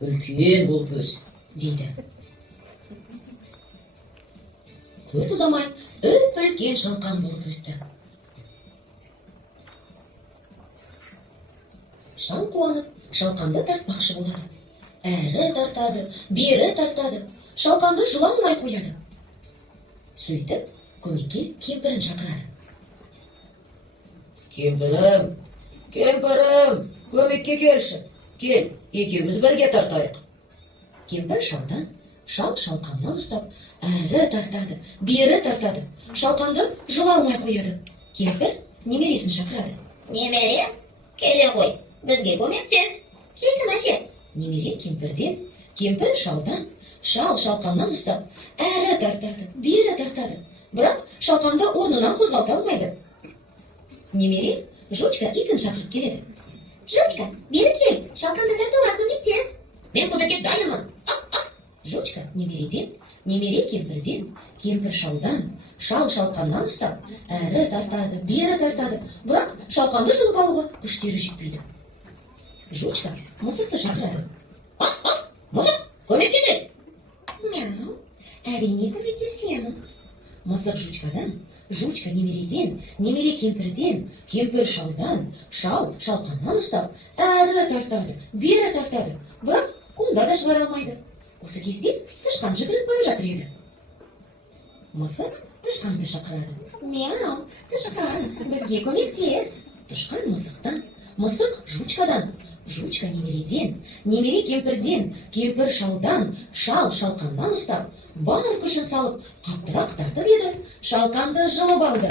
үлкен болып өс, дейді. Көп ұзамай үлкен шалқан болып өсті. Шал қуанып, шалқанды тартпақшы болады. Әрі тартады, бері тартады, шалқанды жұла алмай қояды. Сөйтіп, көмекке кемпірін шақырады. Кемпірім, көмекке келші. Кел, екеуміз бірге тартайық. Кемпір шалдан, шал шалқаннан ұстап, әрі тартады, бері тартады, шалқанды жұла алмай қояды. Кемпір немересін шақырады. Немере, келе ғой, бізге көмектес. Келдім әже. Немере кемпірден, кемпір шалдан, шал шалқаннан ұстап, әрі тартады, бері тартады, бірақ шалқанды орнынан қозғалта алмайды. Немере Жучка итін шақырып келеді. Жучка, бері кел, шалқанды тартуға көмектес. Мен көмекке дайынмын. Жучка немереден, немере кемпірден, кемпір шалдан, шал шалқаннан ұстап, әрі тартады, бері тартады, бірақ шалқанды жұлып алуға күштері жетпейді. Жучка мысықты шақырады. Мысық, көмекке кел. Мяу, әрине көмектесемін. Мысық Жучкадан, Жучка немереден, немере кемпірден, кемпір шалдан, шал шалқаннан ұстап, әрі тартады, бері тартады, бірақ онда да шығара алмайды. Осы кезде тышқан жүгіріп бара жатыр еді. Мысық тышқанды шақырады. Мяу, тышқан, бізге көмектес. Тышқан мысықтан, мысық Жучкадан, Жучка немереден, немере кемпірден, кемпір шалдан, шал шалқаннан ұстап, бар күшін салып, қаттырақ тартып еді, шалқанды жұлып алды.